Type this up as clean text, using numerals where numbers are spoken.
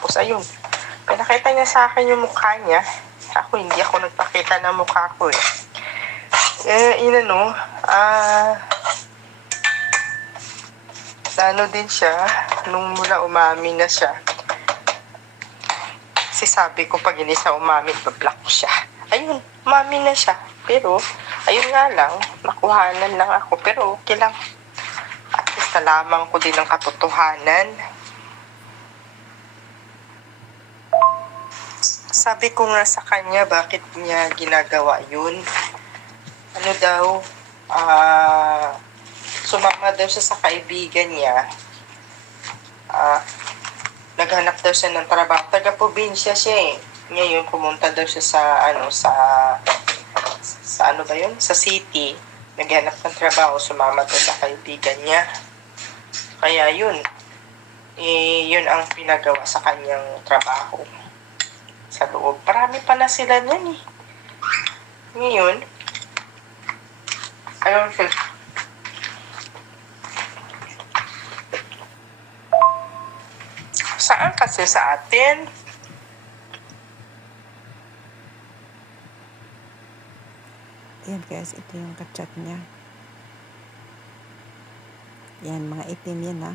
Tapos ayun, pinakita niya sa akin yung mukha niya. Hindi ako nagpakita ng mukha ko eh. Ano din siya, nung mula umami na siya. Kasi sabi ko pag hindi siya umami, bablock ko siya. Ayun, umami na siya. Pero, ayun nga lang, nakuhanan lang ako. Pero okay lang. At least nalaman ko din ang katotohanan. Sabi ko nga sa kanya, bakit niya ginagawa yun? Ano daw, sumama daw siya sa kaibigan niya. Naghanap daw siya ng trabaho. Taga-probinsya siya eh. Ngayon, pumunta daw siya sa city. Naghanap ng trabaho, sumama daw sa kaibigan niya. Kaya yun, yun ang pinagawa sa kanyang trabaho sa loob. Marami pa na sila nun eh. Ngayon, ayun sila. Saan kasi sa atin? Ayan guys, ito yung kachat niya. Yan, mga itim yan ha.